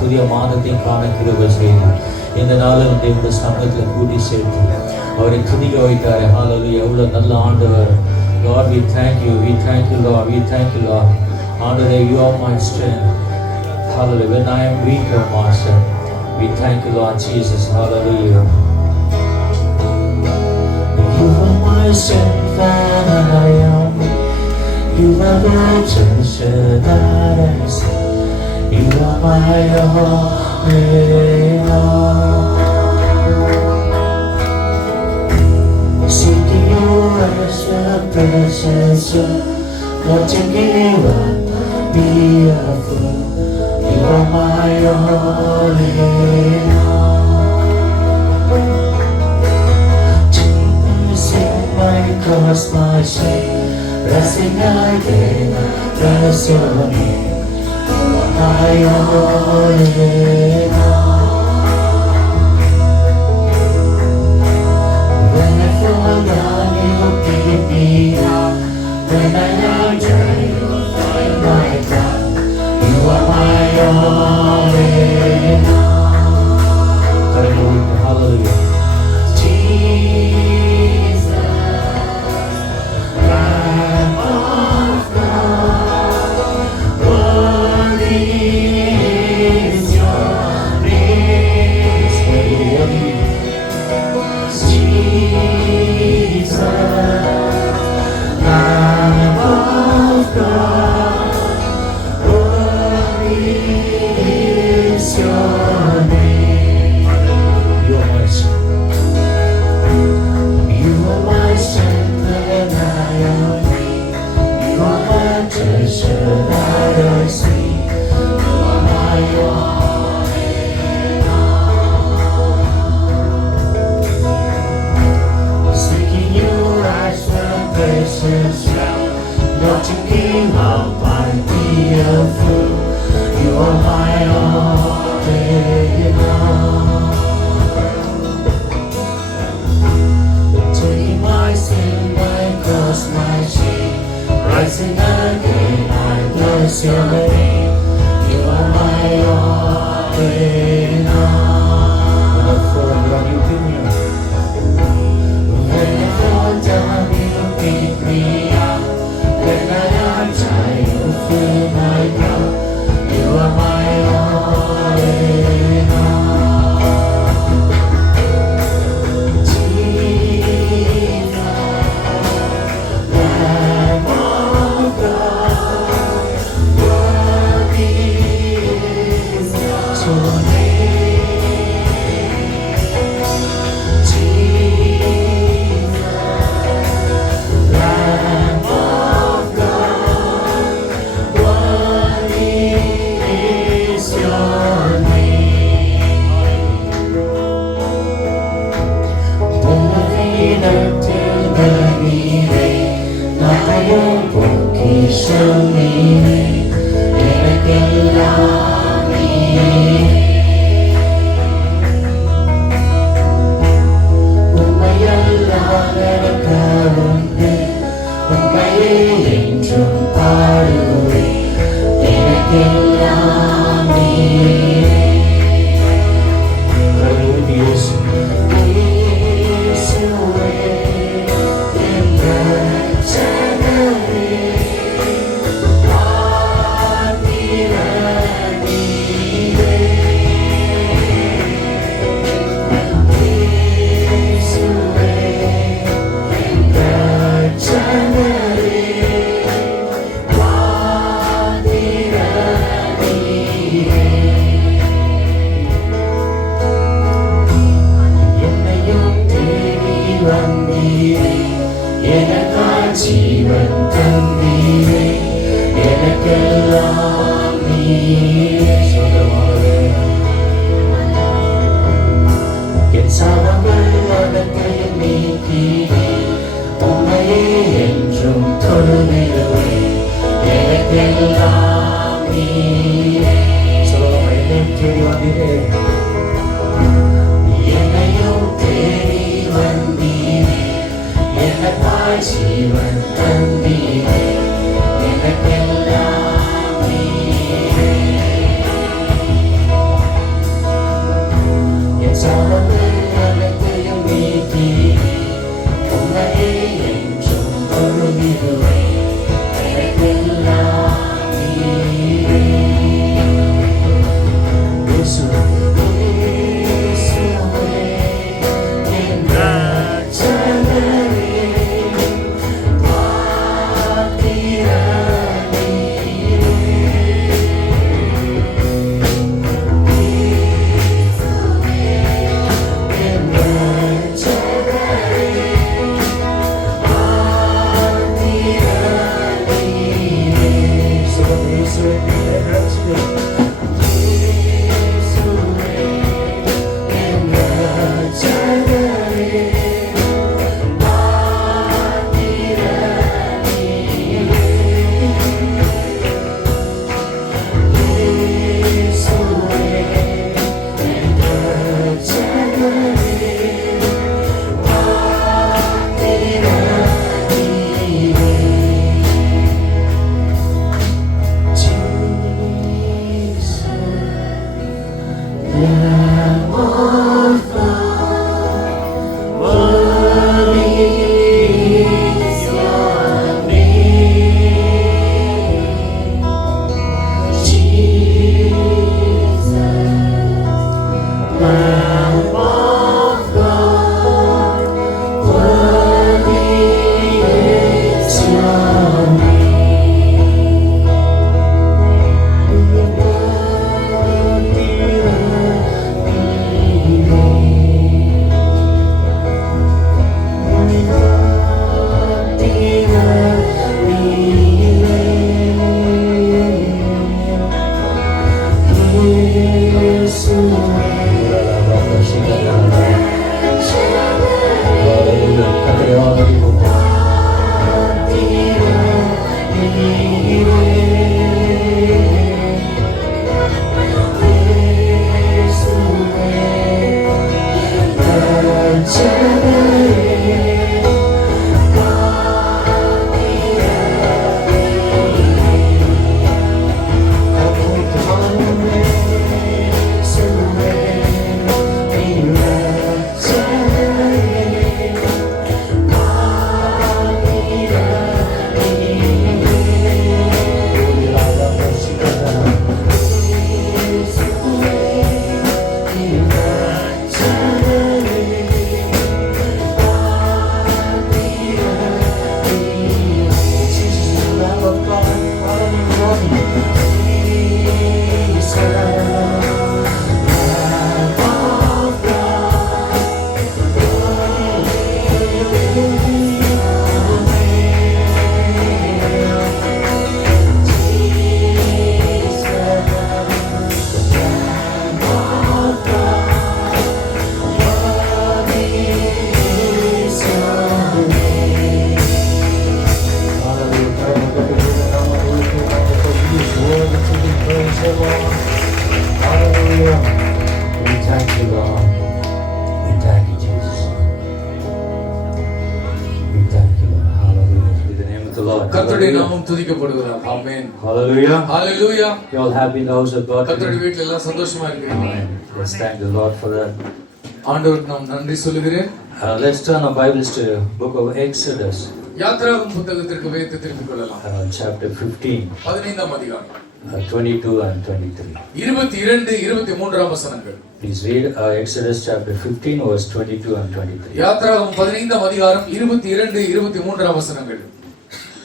புதிய மாதத்தை காண கிருபை செய்து இந்த நாளில் தேவனுடைய சமூகத்தில் கூட்டி சேர்த்து அவரை துதிக்க வைத்தார். ஹalleluya. எவ்வளவு நல்ல ஆண்டவர். Lord, we thank you, Lord, we thank you, Lord. ஆண்டவரே, you are my strength. Hallelujah. When I am weak, O Master, we thank you, Lord Jesus. Hallelujah. You are my strength and I am. You are the treasure that I see. You are my all in all. Seeking you as your presence, not to give up, be a fool. You are my all in all. Jesus in my cross, my shame, blessing I gain, bless your name. My all in all. When I fall down, you pick me up. When I lie Hallelujah. Not to give up and be a fool. You are my all in all. Taking my sin, my cross, my shame, rising again, I bless your name. You are my all in all. When I fall down, you pick me up. When I fall down, you pick me up. When I am tired, you fill my cup. You are my all in all. Jesus, Lamb of God, worthy is your name. Jesus, Lamb of God, worthy is your name. Till the நாயம் போக்கி சொல்லினே எனக்கெல்லாம் நீயே. உம்மையெல்லாம் எனக்காருண்டு உம்மையே என்றும் பாடுவேன் எனக்கெல்லாம் நீயே. எனக்காய் ஜீவன் தந்தீரே எனக்கெல்லாம் நீயே. என் சாபங்கள் அனைத்தையும் நீக்கினே உம்மையே என்றும் தொழுதிடுவேன் எனக்கெல்லாம் நீயே. தேடி வந்தீரே என்னையும் தேடி வந்தீரே எனக்காய் ஜீவன் தந்தீரே எனக்கெல்லாம் நீயே. என் சாபங்கள் அனைத்தையும் நீக்கினே கர்த்தருடைய நாமம் துதிக்கப்படுவதாக. ஆமென். Hallelujah. Hallelujah. You all happy in the house of God? கர்த்தருடைய வீட்டில் எல்லாம் சந்தோஷமா இருக்கீங்க. Amen. Let's thank the Lord for that. ஆண்டவருக்கு நான் நன்றி சொல்லுகிறேன். Let's turn our Bibles to the book of Exodus. யாத்ராகமம் புத்தகத்திற்கு வேதத்தை திருப்பிக் கொள்ளலாம். Chapter 15. 15ஆம் அதிகாரம். 22 and 23. 22 23ஆம் வசனங்கள். Please read Exodus chapter 15 verse 22 and 23. யாத்ராகமம் 15ஆம் அதிகாரம் 22 23ஆம் வசனங்கள்.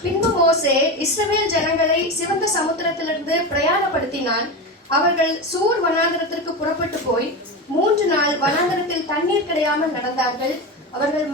பின்பு மோசே இஸ்ரவேல் ஜனங்களை சிவந்த சமுத்திரத்திலிருந்து பிரயாணப்படுத்தினான். அவர்கள் சூர் வனாந்தரத்திற்கு புறப்பட்டு போய் 3 நாள் வனாந்தரத்தில் தண்ணீர் கிடையாமல் நடந்தார்கள். அவர்கள்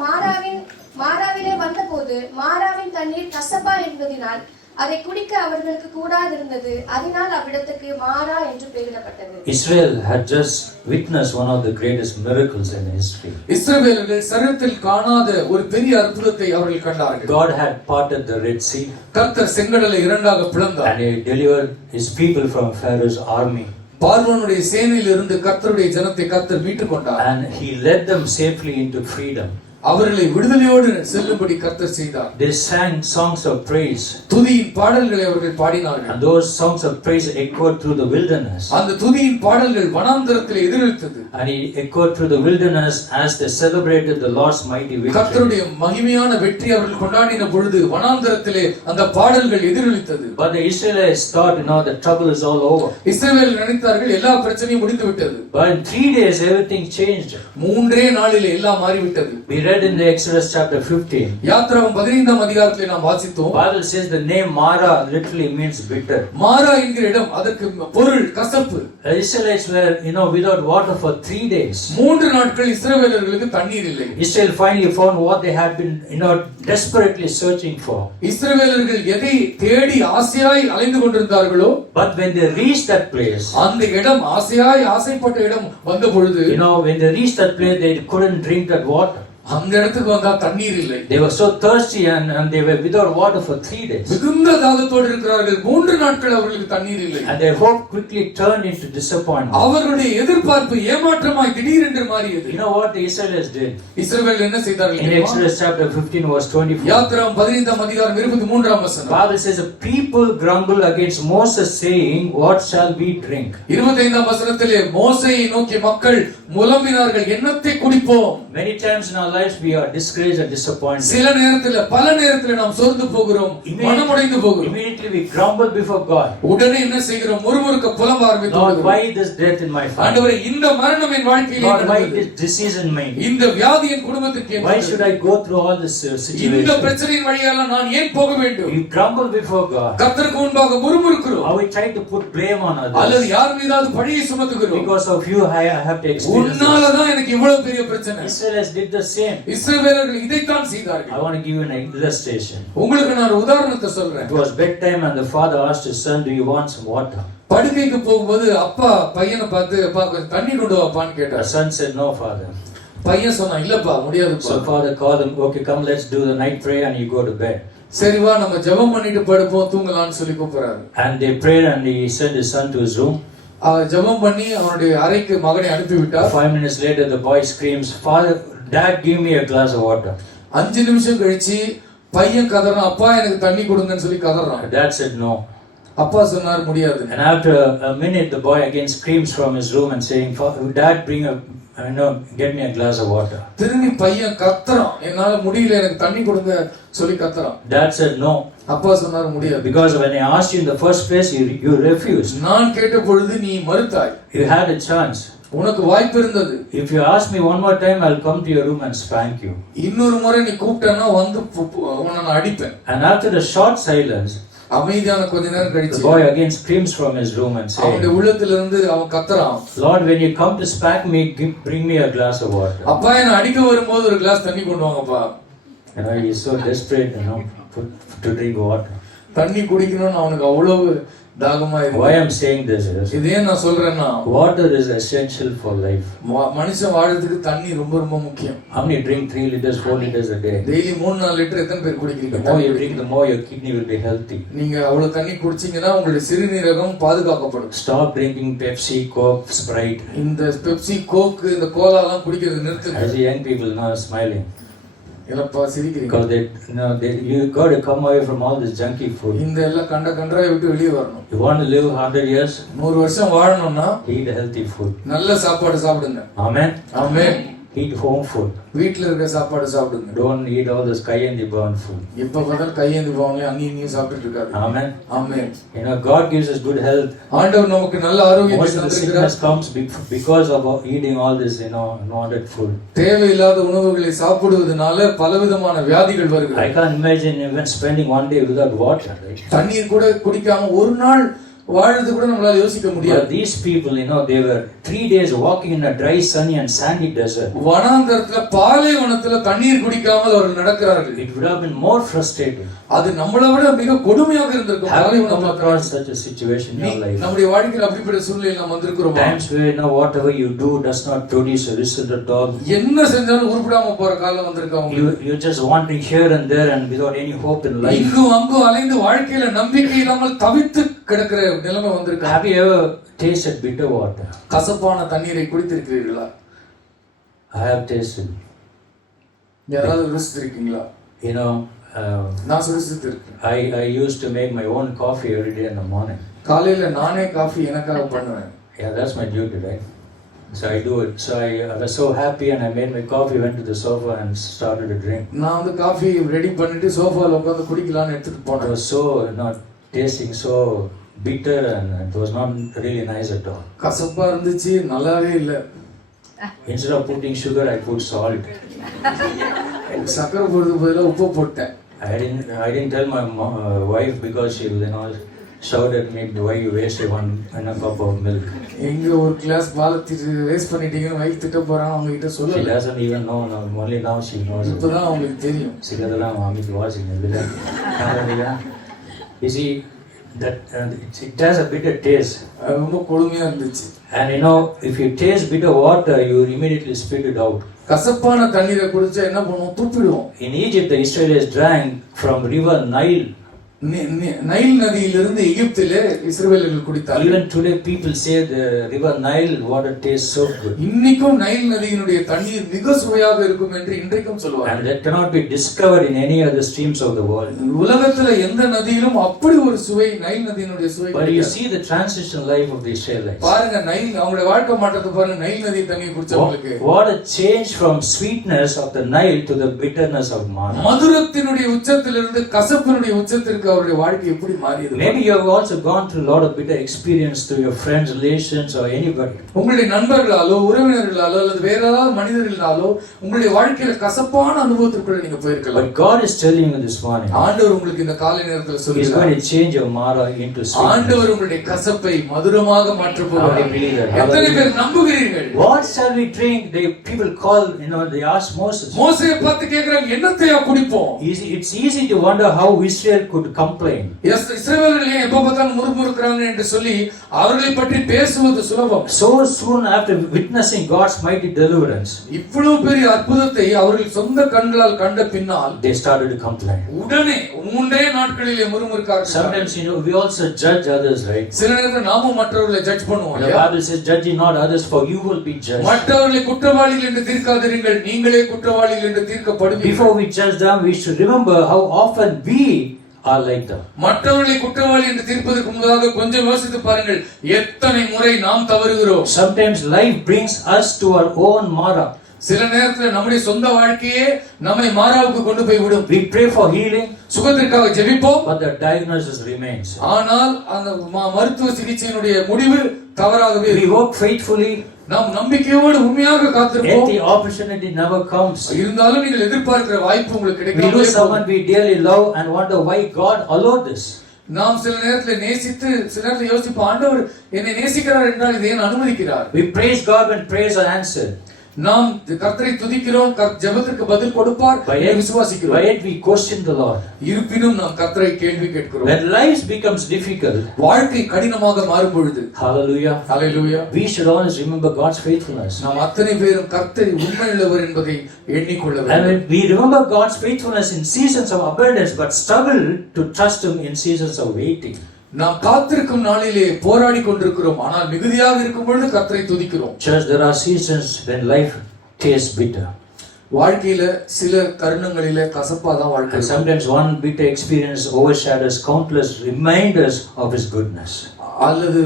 மாராவிலே வந்தபோது மாராவின் தண்ணீர் கசப்பா என்பதினால் அதை குடிக்க அவர்களுக்கு கூடாதிருந்தது. அதனால் அவ்விடத்துக்கு மாரா என்று பெயரிடப்பட்டது. Israel had just witnessed one of the greatest miracles in history. இஸ்ரவேலர்கள் சரித்திரத்தில் காணாத ஒரு பெரிய அற்புதத்தை அவர்கள் கண்டார்கள். God had parted the Red Sea. கர்த்தர் செங்கடலை இரண்டாக பிளந்தார். And he delivered his people from Pharaoh's army. பார்வோனுடைய சேனையில் இருந்து கர்த்தருடைய ஜனத்தை கர்த்தர் மீட்டுக் கொண்டார். And he led them safely into freedom. அவர்களை விடுதலையோடு செல்லும்படி கர்த்தர் செய்தார். They sang songs of praise. துதியின் பாடல்களை அவர்கள் பாடினார்கள். And those songs of praise echoed through the wilderness. அந்த துதியின் பாடல்கள் வனாந்தரத்தில் எதிரொலித்தது. And he echoed through the wilderness as they celebrated the Lord's mighty victory. கர்த்தருடைய மகிமையான வெற்றி அவர்கள் கொண்டாடின பொழுது வனாந்தரத்திலே அந்த பாடல்கள் எதிரொலித்தது. But the Israelites thought, the trouble is all over. இஸ்ரவேல் நினைத்தார்கள் எல்லா பிரச்சனையும் முடிந்து விட்டது. But in 3 days everything changed. 3 நாளிலே எல்லாம் மாறிவிட்டது. We read in the Exodus chapter 15. யாத்ராகமம் 15ஆம் அதிகாரத்திலே நாம் வாசித்தோம். Bible says the name Mara literally means bitter. மாரா என்கிற இடம் அதற்கு பொருள் கசப்பு. The Israelites were without water for 3 days. 3 நாட்கள் இஸ்ரவேலர்களுக்கு தண்ணீர் இல்லை. Israel finally found what they had been desperately searching for. இஸ்ரவேலர்கள் எதை தேடி ஆசையாய் அலைந்து கொண்டிருந்தார்களோ, But when they reached that place, அந்த இடம் ஆசையாய் ஆசைப்பட்ட இடம் வந்த பொழுது, when they reached that place they couldn't drink that water. அந்த இடத்துக்கு வந்தா தண்ணீர் இல்லை. They were so thirsty and they were without water for 3 days. மிகுந்த தாகத்தோடு இருக்கிறார்கள். 3 நாட்கள் அவர்களுக்கு தண்ணீர் இல்லை. And their hope quickly turned into disappointment. அவர்களுடைய எதிர்பார்ப்பு ஏமாற்றமாய் திடீரென்று மாறியது. You know what the Israelites did? இஸ்ரவேல் என்ன செய்தார்கள்? In Exodus chapter 15 verse 24. யாத்ராகமம் 15ஆம் அதிகாரம் 23ஆம் வசனம். Bible says the people grumbled against Moses saying, "What shall we drink?" 25ஆம் வசனத்திலே மோசேயை நோக்கி மக்கள் முழம்பினார்கள், என்னத்தை குடிப்போம்? Many times in our lives we are discouraged and disappointed. சில நேரத்துல பல நேரத்துல நாம் சோர்ந்து போகிறோம், மனமுடைந்து போகிறோம். Immediately we grumble before God. உடனே என்ன செய்கிறோம்? முறுமுறுக்க புலம்ப ஆரம்பிக்கிறோம். Lord, why this death in my family? ஆண்டவரே, இந்த மரணம் என் வாழ்க்கையிலே Lord, why நடந்தது? this disease in me? இந்த வியாதி என் குடும்பத்துக்கு ஏன் Why வந்தது? should I go through all this இந்த situation? பிரச்சனையின் வழியால நான் ஏன் போக வேண்டும்? You grumble before God. கர்த்தருக்கு முன்பாக முறுமுறுக்கிறோம். Or we try to put blame on அல்லது others. யார் மீதாவது பழியை சுமத்துகிறோம். Because of you I have to experience this. உன்னால தான் எனக்கு இவ்வளவு பெரிய பிரச்சனை. Israelites did the same. இஸ்ரவேலர்கள் இதைத்தான் செய்தார்கள். I want to give you an illustration. உங்களுக்கு நான் ஒரு உதாரணத்தை சொல்றேன். It was bedtime and the father asked his son, "Do you want some water?" படுக்கைக்கு போகும்போது அப்பா பையனை பார்த்து, "அப்பா கொஞ்சம் தண்ணி கொண்டு வாப்பான்னு" The கேட்டார். son said, "No, father." பையன் சொன்னான், "இல்லப்பா முடியாதுப்பா." So father called him, "Okay, come, let's do the night prayer and you go to bed." சரி வா நம்ம ஜெபம் பண்ணிட்டு படுப்போம் தூங்கலாம்னு சொல்லி கூப்பிடுறாரு. And they prayed and he sent his son to his room. ஜெபம் பண்ணி அவனுடைய அறைக்கு மகனை அனுப்பி விட்டார். 5 minutes later the boy screams, "Father, Dad, give me a glass of water. 5 நிமிஷம் கழிச்சு பையன் கதறான், அப்பா எனக்கு தண்ணி கொடுங்கன்னு சொல்லி கதறான். Dad said no. அப்பா சொன்னார் முடியாது. And after a minute, the boy again screams from his room and saying, Dad, bring a, get me a glass of water. திரும்பி பையன் கத்துறான், என்னால முடியல எனக்கு தண்ணி கொடுங்க சொல்லி கத்துறான். Dad said no. அப்பா சொன்னார் முடியாது. Because when I asked you in the first place, you refused. நான் கேட்ட பொழுது நீ மறுத்தாய். You had a chance. உனக்கு வாய்ப்பு இருந்தது. If you ask me one more time, I'll come to your room and spank you. இன்னொரு முறை நீ கூப்பிட்டேன்னா வந்து உன்னை நான் அடிப்பேன். And after a short silence, அமைதியான கொஞ்ச நேரம் the கழிச்சு boy again screams from his room and அவனுடைய says, உள்ளத்துல இருந்து அவன் கத்துறான், Lord, when you come to spank me, bring me a glass of water. அப்பா என்ன அடிக்க வரும்போது ஒரு கிளாஸ் தண்ணி கொண்டு வாங்கப்பா. He's so desperate, to drink water. தண்ணி குடிக்கணும்னு அவனுக்கு அவ்வளவு தாகமா இருக்கு. Why I'm saying this is, இதே நான் சொல்றேன்னா water is essential for life. மனுஷன் வாழறதுக்கு தண்ணி ரொம்ப ரொம்ப முக்கியம். How many drink 3 liters, 4 liters a day? Daily 3-4 litre எத்தனை பேர் The குடிக்கிறீங்க? more you drink, the more your kidney will be healthy. நீங்க அவ்வளவு தண்ணி குடிச்சீங்கன்னா உங்களுடைய சிறுநீரகம் பாதுகாக்கப்படும். Stop drinking Pepsi, Coke, Sprite. இந்த பெப்சி, கோக், இந்த கோலா எல்லாம் குடிக்கிறது நிறுத்துங்க. As the young people now are smiling. இல்லப்பா சிரிக்கிறீங்க. Because you got to come away from all this junky food. இந்த எல்லாம் கண்டாய் விட்டு வெளியே வரணும். You want to live 100 years? 100 வருஷம் வாழணும்னா Eat healthy food. நல்ல சாப்பாடு சாப்பிடுங்க. Amen. ஆமென். Eat home food. வீட்ல இருக்க சாப்பாடு சாப்பிடுங்க. Don't eat all this cayenne burn food. எப்ப பார்த்தாலும் கையேந்தி போவாங்க, அங்கேயும் சாப்பிட்டுட்டு இருக்காரு. Amen. ஆமென். God gives us good health. ஆண்டவர் நமக்கு நல்ல ஆரோக்கியத்தை Most of the தந்திருக்கிறார். sickness comes because of eating all this, unwanted food. தேவையில்லாத உணவுகளை சாப்பிடுவதனால பலவிதமான வியாதிகள் வருகிறது. I can't imagine even spending one day without water, right? தண்ணீர் கூட குடிக்காம ஒரு நாள் வாழ்றது கூட நம்மளால யோசிக்க முடியாது. But these people, they were 3 days walking in a dry, sunny and sandy desert. வனாந்தரத்துல பாலைவனத்துல தண்ணீர் குடிக்காமல் அவர்கள் நடக்கிறார்கள். It would have been more frustrating. அது நம்மளை விட மிக கொடுமையாக இருந்திருக்கும். Have you come across such a situation in your life? நம்முடைய வாழ்க்கையில் அப்படிப்பட்ட சூழ்நிலையில் நாம் வந்திருக்கிறோம். Times where whatever you do does not produce a result at all. என்ன செஞ்சாலும் உருப்படாம போற காலம் வந்திருக்காங்க. You just wandering here and there and without any hope in life. இங்கும் அங்கும் அலைந்து வாழ்க்கையில நம்பிக்கை இல்லாமல் தவித்து கிடக்கிற நிலைமை வந்திருக்கு. Have you ever tasted bitter water? கசப்பான தண்ணீரை குடித்திருக்கிறீர்களா? I have tasted. யாராவது ருசித்திருக்கீங்களா? நான் ருசித்திருக்கேன். I used to make my own coffee every day in the morning. காலையில நானே காஃபி எனக்காக பண்ணுவேன். Yeah, that's my duty, right? So I do it. So I was so happy and I made my coffee, went to the sofa and started to drink. நான் வந்து coffee ready பண்ணிட்டு சோஃபால உட்கார்ந்து குடிக்கலாம்னு எடுத்துட்டு It போனேன். was so tasting so bitter and it was not really nice at all. கசப்பா இருந்துச்சு, நல்லாவே இல்ல. Instead of putting sugar, I put salt. சக்கரை போடுறதுக்கு பதிலா உப்பு போட்டேன். I didn't tell my wife because she shouted at me, why you wasted one cup of milk. எங்க ஒரு கிளாஸ் பால் வேஸ்ட் பண்ணிட்டீங்கன்னு வைஃப் திட்ட போறாங்க, அவங்க கிட்ட She சொல்லல. doesn't even know. Only now she knows. இப்பதான் அவங்களுக்கு தெரியும். Sikadalam Amit watching it. You see, that it has a bitter taste. ரொம்ப கொடுமையா இருந்துச்சு. And if you taste bitter water, you immediately spit it out. கசப்பான தண்ணீரை குடிச்சா என்ன பண்ணுவோம்? துப்பிடுவோம். In Egypt, the Israelites drank from river Nile. Nile நதியிலிருந்து எகிப்திலே இஸ்ரவேலர்கள் குடித்தார்கள். Even today, people say the river Nile water tastes so good. இன்னைக்கும் நைல் நதியினுடைய தண்ணீர் மிக சுவையாக இருக்கும் என்று இன்றைக்கும் சொல்வார்கள். And that cannot be discovered in any other streams of the world. உலகத்துல எந்த நதியிலும் அப்படி ஒரு சுவை நைல் நதியினுடைய சுவை. But you see the transition life of the Israelites. பாருங்க நைல் அவங்களுடைய வாழ்க்கை மாற்றத்தை பாருங்க. நைல் நதி தண்ணீர் குடிச்சவங்களுக்கு what a change from sweetness of the Nile to the bitterness of manna. மதுரத்தினுடைய உச்சத்திலிருந்து கசப்பினுடைய உச்சத்திற்கு அவருடைய வாழ்க்கை எப்படி மாறியது? Maybe you have also gone through a lot of bitter experience through your friends, relations or anybody. உங்களுடைய நண்பர்களாலோ உறவினர்களாலோ அல்லது வேற ஏதாவது மனிதர்களாலோ உங்களுடைய வாழ்க்கையில கசப்பான அனுபவத்திற்குள்ள நீங்க போயிருக்கலாம். But God is telling you this morning. ஆண்டவர் உங்களுக்கு இந்த காலை நேரத்துல He is சொல்கிறார். going to change your mara into sweetness. ஆண்டவர் உங்களுடைய கசப்பை மதுரமாக மாற்ற போகிறார். எத்தனை பேர் நம்புகிறீர்கள்? What shall we drink? People call, they ask Moses. மோசேயை பார்த்து கேக்குறாங்க, என்னத்தையா குடிப்போம்? It's easy to wonder how Israel could complain. இஸ்ரவேலர்கள் ஏன் எப்ப பார்த்தாலும் முறுமுறுக்கிறாங்க என்று சொல்லி அவர்களை பற்றி பேசுவது சுலபம். So soon after witnessing God's mighty deliverance, இவ்வளவு பெரிய அற்புதத்தை அவர்கள் சொந்த கண்களால் கண்ட பின்னால் they started to complain. உடனே 3 நாட்களிலே முறுமுறுக்கார்கள். Sometimes we also judge others, right? சில நேரத்துல நாமும் மற்றவர்களை ஜட்ஜ் பண்ணுவோம். The Bible says, "Judge not others, for you will be judged." மற்றவர்களை குற்றவாளிகள் என்று தீர்க்காதீர்கள், நீங்களே குற்றவாளிகள் என்று தீர்க்கப்படுவீர்கள். Before we judge them, we should remember how often we are like them. மற்றவர்களை குற்றவாளி என்று தீர்ப்பதற்கு முன்பதாக கொஞ்சம் யோசித்து பாருங்கள், எத்தனை முறை நாம் தவறுகிறோம். Sometimes life brings us to our own Mara. சில நேரத்துல நம்முடைய சொந்த வாழ்க்கையே நம்மை மாறாவுக்கு கொண்டு போய் விடும். We pray for healing, சுகத்திற்காக ஜெபிப்போம், but the diagnosis remains. ஆனால் அந்த மருத்துவ சிகிச்சையினுடைய முடிவு தவறாகவே We இருக்கும். work faithfully, நாம் நம்பிக்கையோடு உண்மையாக yet காத்திருப்போம். the opportunity never comes. இருந்தாலும் நீங்கள் எதிர்பார்க்கிற வாய்ப்பு உங்களுக்கு We கிடைக்காமலே lose போகும். someone we dearly love and wonder why God allowed this. நாம் சில நேரத்துல நேசித்து சில நேரத்துல யோசிப்போம், ஆண்டவர் என்னை நேசிக்கிறார் என்றால் இதை ஏன் அனுமதிக்கிறார்? We praise God when prayers are answered. நாம் கர்த்தரை துதிக்கிறோம், ஜெபத்திற்கு பதில் கொடுப்பார் என்று விசுவாசிக்கிறோம். But yet we question the Lord. இருப்பினும் நாம் கர்த்தரை கேள்வி கேட்கிறோம். When life becomes difficult, வாழ்க்கை கடினமாக மாறும் பொழுது, hallelujah, hallelujah, we should always remember God's faithfulness. நாம் அத்தனை பேரும் கர்த்தர் உண்மையுள்ளவர் என்பதை எண்ணிக்கொள்ள And வேண்டும். when we remember God's faithfulness in seasons of abundance, but struggle to trust Him in seasons of waiting. நாம் காத்திருக்கும் நாளிலே போராடி கொண்டிருக்கிறோம், ஆனால் மிகுதியாக இருக்கும் பொழுது கர்த்தரை துதிக்கிறோம். Church, there are seasons when life tastes bitter. வாழ்க்கையில சில தருணங்களிலே கசப்பா தான் வாழ்க்கை. And sometimes one bitter experience overshadows countless reminders of His goodness. அல்லது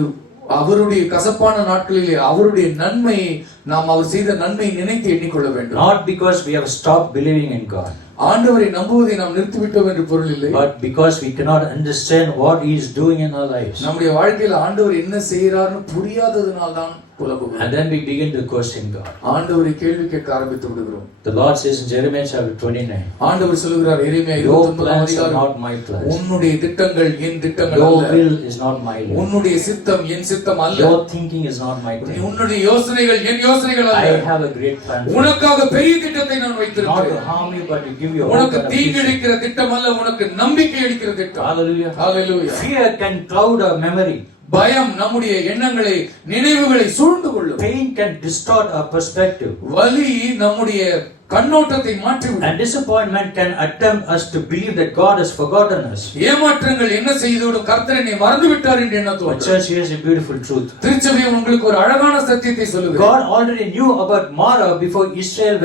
அவருடைய கசப்பான நாட்களிலே அவருடைய நன்மையை நாம் அவர் செய்த நன்மையை நினைத்து எண்ணிக்கொள்ள வேண்டும். Not because we have stopped believing in God, ஆண்டவரை நம்புவதை நாம் நிறுத்திவிட்டோம் என்று பொருள் இல்லை. but because we cannot understand what He is doing in our lives. நம்முடைய வாழ்க்கையில ஆண்டவர் என்ன செய்யறார்னு புரியாததனால் தான் புலம்புகிறோம். And then we begin to question God. ஆண்டவரை கேள்வி கேட்க ஆரம்பித்து விடுகிறோம். The Lord says in Jeremiah chapter 29, ஆண்டவர் சொல்கிறார் எரேமியா "Your 29 plans are அதிகாரம், not my plans. உன்னுடைய திட்டங்கள் என் திட்டங்கள் Your அல்ல, will is not my will. உன்னுடைய சித்தம் என் சித்தம் அல்ல, Your thinking is not my thinking. உன்னுடைய யோசனைகள் என் யோசனைகள் I அல்ல, have a great plan for you. உனக்காக பெரிய திட்டத்தை நான் Not to வைத்திருக்கிறேன். harm you, but to give you a உனக்கு hope and a தீங்கு future." அளிக்கிற திட்டம் அல்ல, உனக்கு நம்பிக்கை அளிக்கிற திட்டம். Hallelujah. Hallelujah. Fear can cloud our memory. பயம் நம்முடைய எண்ணங்களை நினைவுகளை சூழ்ந்து கொள்ளும். Pain can distort our perspective. வலி நம்முடைய கண்ணோட்டத்தை மாற்றிவிடும். And disappointment can attempt us to believe that God has forgotten us. ஏமாற்றங்கள் என்ன செய்துவிடும், கர்த்தர் என்னை மறந்து விட்டார் என்று But எண்ணத்தோடு. church, here's a beautiful truth. திருச்சபை உங்களுக்கு ஒரு அழகான சத்தியத்தை சொல்லுகிறது. God already knew about Mara before Israel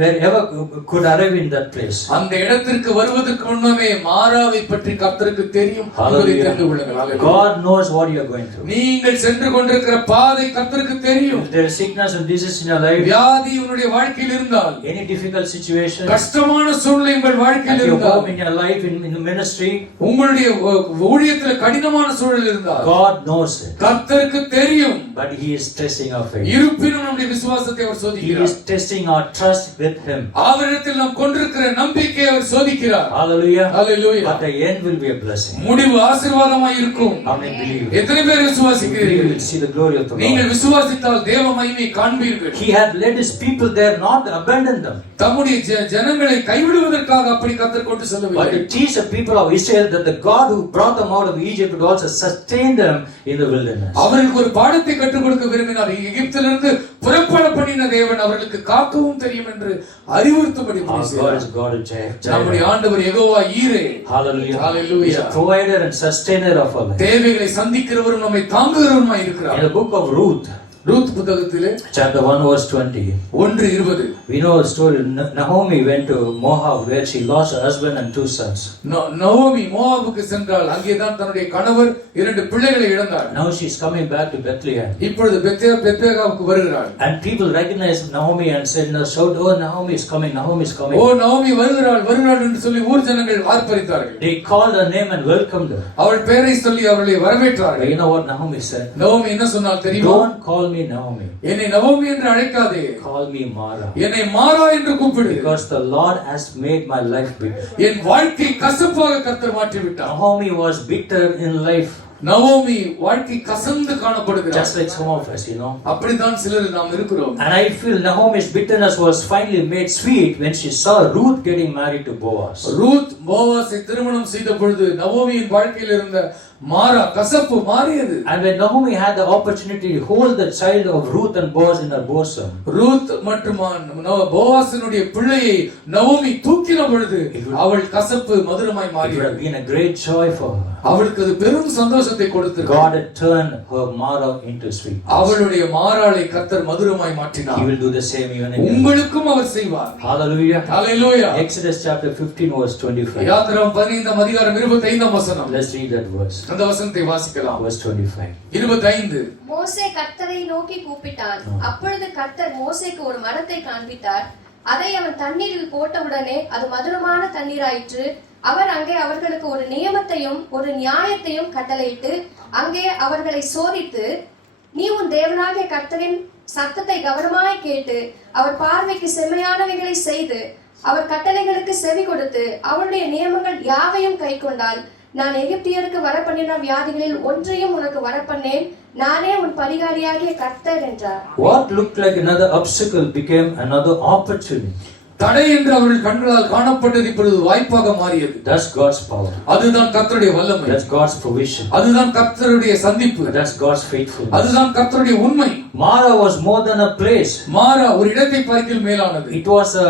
wherever could arrive in that place. அந்த இடத்திற்கு வருவதற்கு முன்னமே மாராவை பற்றி கர்த்தருக்கு தெரியும் என்பதை தெரிந்து கொள்ளுங்கள். ஹalleluya. God knows what you are going through. நீங்கள் சென்று கொண்டிருக்கிற பாதை கர்த்தருக்கு தெரியும். If there is sickness and disease in your life, வியாதி உன்னுடைய வாழ்க்கையில் இருந்தால், any difficult situation, கஷ்டமான சூழ்நிலை உங்கள் வாழ்க்கையில் at your இருந்தால், home, in your life, in the ministry, உங்களுடைய ஊழியத்தில் கடினமான சூழல் இருந்தால், God knows it. கர்த்தருக்கு தெரியும். But He is testing our faith. இருப்பினும் நம்முடைய விசுவாசத்தை அவர் He சோதிக்கிறார். is testing our trust with Him. அவரிடத்தில் நாம் கொண்டிருக்கிற நம்பிக்கையை அவர் சோதிக்கிறார். Hallelujah. Hallelujah. But the end will be a blessing. முடிவு ஆசீர்வாதமாய் இருக்கும். How many believe? எத்தனை பேர் We விசுவாசிக்கிறீர்கள்? will see the glory of the நீங்கள் Lord. விசுவாசித்தால் தேவ மகிமை காண்பீர்கள். He had led His people there not to abandon them, தம்முடைய ஜனங்களை கைவிடுவதற்காக அப்படி கர்த்தர் கொண்டு but செல்லவில்லை. to teach the people of Israel that the God who brought them out of Egypt would also sustain them in the wilderness. அவர்களுக்கு ஒரு பாடத்தை கற்றுக் கொடுக்க விரும்பினார். எகிப்திலிருந்து புறப்பட பண்ணின தேவன் அவர்களுக்கு காக்கவும் தெரியும் என்று அறிவுறுத்தும்படி Our God is God of Jireh. நம்முடைய ஆண்டவர் யெகோவா ஈரே. Hallelujah. Hallelujah. He is a provider and sustainer of our life. தேவைகளை சந்திக்கிறவரும் நம்மை தாங்குகிறவருமாய் In இருக்கிறார். the book of Ruth, Ruth புத்தகத்திலே chapter 1 verse 20, 1:20, we know a story. Naomi went to Moab where she lost her husband and 2 sons. Naomi மோவாபுக்கு சென்றாள். அங்கேதான் தன்னுடைய கணவர் 2 பிள்ளைகளை இழந்தார். Now she is coming back to Bethlehem. இப்பொழுது பெத்லெகேமுக்கு வருகிறாள். And people recognized Naomi and said, "No, shout, oh, Naomi is coming, Naomi is coming." ஓ Naomi வருகிறாள் என்று சொல்லி ஊர் ஜனங்கள் ஆர்ப்பரித்தார்கள். They called her name and welcomed her. அவள் பெயரை சொல்லி அவர்களை But வரவேற்றார்கள். you know what Naomi said? Naomi என்ன சொன்னாள் தெரியுமா? Don't call me Naomi. என்னை நவோமி என்று அழைக்காதே, Call me Mara. என்னை மாறா என்று கூப்பிடு. Because the Lord has made my life bitter. என் வாழ்க்கை கசப்பாக கர்த்தர் மாற்றி விட்டார். Naomi was bitter in life. Naomi வாழ்க்கை கசந்து காணப்படுகிறார். Just like some of us, you know. அப்படிதான் சிலர் நாம் இருக்கிறோம். And I feel Naomi's bitterness was finally made sweet when she saw Ruth getting married to Boaz. Ruth போவாசை திருமணம் செய்த பொழுது நவோமியின் வாழ்க்கையில் இருந்த மாறா கசப்பு மாறியது. And when Naomi had the opportunity to hold the child of Ruth and Boaz in her bosom, Ruth மற்றும் போவாசினுடைய பிள்ளையை நவோமி தூக்கின பொழுது அவள் கசப்பு மதுரமாய் it would have மாறியது. been a great joy for her. அவளுக்கு அது பெரும் சந்தோஷத்தை கொடுத்தது. God had turned her Mara into sweet. அவளுடைய மாறாளை கர்த்தர் மதுரமாய் மாற்றினார். He will do the same even in you. உங்களுக்கும் அவர் செய்வார். Hallelujah. Hallelujah. Exodus chapter 15 verse 25. யாத்திராகமம் 15 அதிகாரம் 25 வசனம். Let's read that verse. அந்த வசனத்தை வாசிக்கலாம். Verse 25. 25. மோசே கர்த்தரை நோக்கி கூப்பிட்டான். அப்பொழுது கர்த்தர் மோசேக்கு ஒரு மரத்தை காண்பித்தார். அதை அவன் தண்ணீரில் போட்டவுடனே அது மதுரமான தண்ணீராயிற்று. அவர் அங்கே அவர்களுக்கு ஒரு நியமத்தையும் ஒரு நியாயத்தையும் கட்டளையிட்டு அங்கே அவர்களை சோதித்து, நீ உன் தேவனாகிய கர்த்தரின் சத்தத்தை கவனமாய் கேட்டு அவர் பார்வைக்கு செம்மையானவைகளை செய்து அவர் கட்டளைகளுக்கு செவி கொடுத்து அவருடைய நியமங்கள் யாவையும் கைக்கொண்டால், நான் எகிப்தியருக்கு வரப்பண்ணின வியாதிகளில் ஒன்றையும் உனக்கு வரப்பண்ணேன். நானே உன் பரிகாரியாகிய கர்த்தர் என்றார். What looked like another obstacle became another opportunity. தடை என்று அவர்கள் கண்களால் காணப்பட்டது இப்பொழுது வாய்ப்பாக மாறியது. That's God's power. அதுதான் கர்த்தருடைய வல்லமை. That's God's provision. அதுதான் கர்த்தருடைய சந்திப்பு. That's God's faithfulness. அதுதான் கர்த்தருடைய உண்மை. Mara was more than a place. மாறா ஒரு இடத்தை பார்க்கில் மேலானது. It was a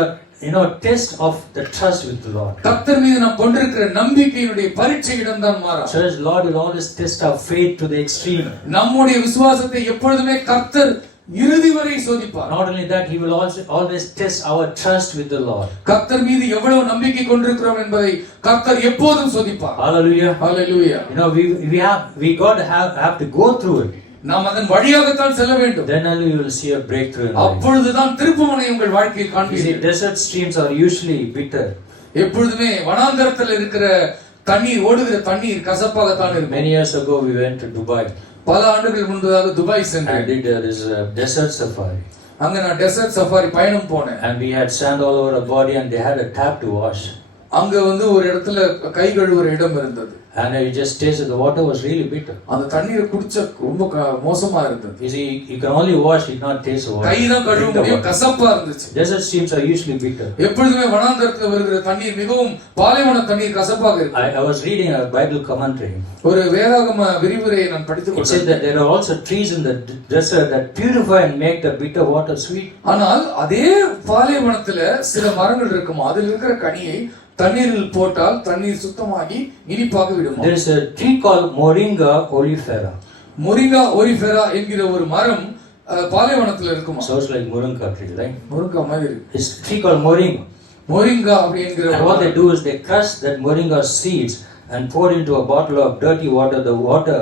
test of the trust with the Lord. கர்த்தர் மீது நாம் கொண்டிருக்கிற நம்பிக்கையினுடைய பரீட்சை இடம்தான் மாறா. Church, Lord will always test our faith to the extreme. நம்முடைய விசுவாசத்தை எப்பொழுதுமே கர்த்தர் இறுதி வரை சோதிப்பார். Not only that, He will also always test our trust with the Lord. கர்த்தர் மீது எவ்வளவு நம்பிக்கை கொண்டிருக்கிறோம் என்பதை கர்த்தர் எப்போதும் சோதிப்பார். Hallelujah. Hallelujah. We got to have to go through it. நாம் அதன் வழியாகத்தான் செல்ல வேண்டும். Then only you will see a breakthrough in life. அப்பொழுதுதான் திருப்புமுனை உங்கள் வாழ்க்கையில் You see, காண்பீர்கள். desert streams are usually bitter. எப்பொழுதுமே வனாந்தரத்தில் இருக்கிற தண்ணீர் ஓடுகிற தண்ணீர் கசப்பாகத்தான் இருக்கும். Many years ago, we went to Dubai பல ஆண்டுகள் முன்பதாக துபாய் and சென்றேன். did this desert safari. அங்க நான் டெசர்ட் சஃபாரி பயணம் போனேன். And we had sand all over our body, and they had a tap to wash. அங்க ஒரு இடத்துல கை கழுவுற இடம் இருந்தது. And I just tasted the water was really bitter. அந்த தண்ணீரை குடிச்ச ரொம்ப மோசமா இருந்தது. You see, you can only wash, you cannot taste the water. கை தான் கழுவ முடியும், கசப்பா இருந்துச்சு. Desert streams are usually bitter. எப்பொழுதுமே வனாந்தரத்துல வருகிற தண்ணீர் மிகவும் பாலைவன தண்ணீர் கசப்பாக இருக்கு. I was reading a Bible commentary. ஒரு வேதாகம விரிவுரையை நான் படித்துக் It said கொண்டேன். that there are also trees in the desert that purify and make the bitter water sweet. ஆனால் அதே பாலைவனத்துல சில மரங்கள் இருக்குமா, அதில் இருக்கிற கனியை தண்ணீரில் போட்டால் தண்ணீர் சுத்தமாகி இனிப்பாக விடும். There is a tree called Moringa oleifera. Moringa oleifera என்கிற ஒரு மரம் பாலைவனத்துல இருக்குமா. Sounds like Moringa tree, right? முருங்கா மாதிரி இருக்கு. It's a tree called Moringa. Moringa அப்படி என்கிற And what they do is they crush that Moringa seeds and pour into a bottle of dirty water. The water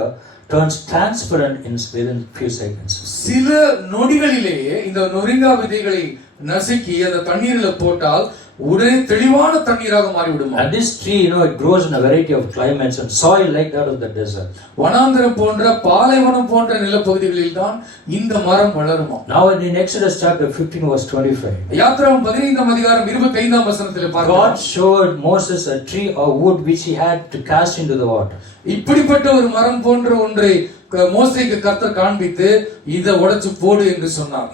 turns transparent within few seconds. சில நொடிகளிலேயே இந்த moringa விதைகளை நசுக்கி அந்த தண்ணீரில் போட்டால் உடனே தெளிவான தண்ணீராக மாறிவிடும். And this tree, it grows in a variety of climates and soil like that of the desert. வனாந்தரம் போன்ற பாலைவனம் போன்ற நிலப்பகுதிகளில் தான் இந்த மரம் வளருமா. Now in Exodus chapter 15 verse 25. யாத்திராகமம் 15 அதிகாரம் 25 வசனத்திலே பார்க்கிறோம். God showed Moses a tree or wood which he had to cast into the water. இப்படிப்பட்ட ஒரு மரம் போன்ற ஒன்றை மோசேக்கு கர்த்தர் காண்பித்து இதை உடைச்சு போடு என்று சொன்னார்.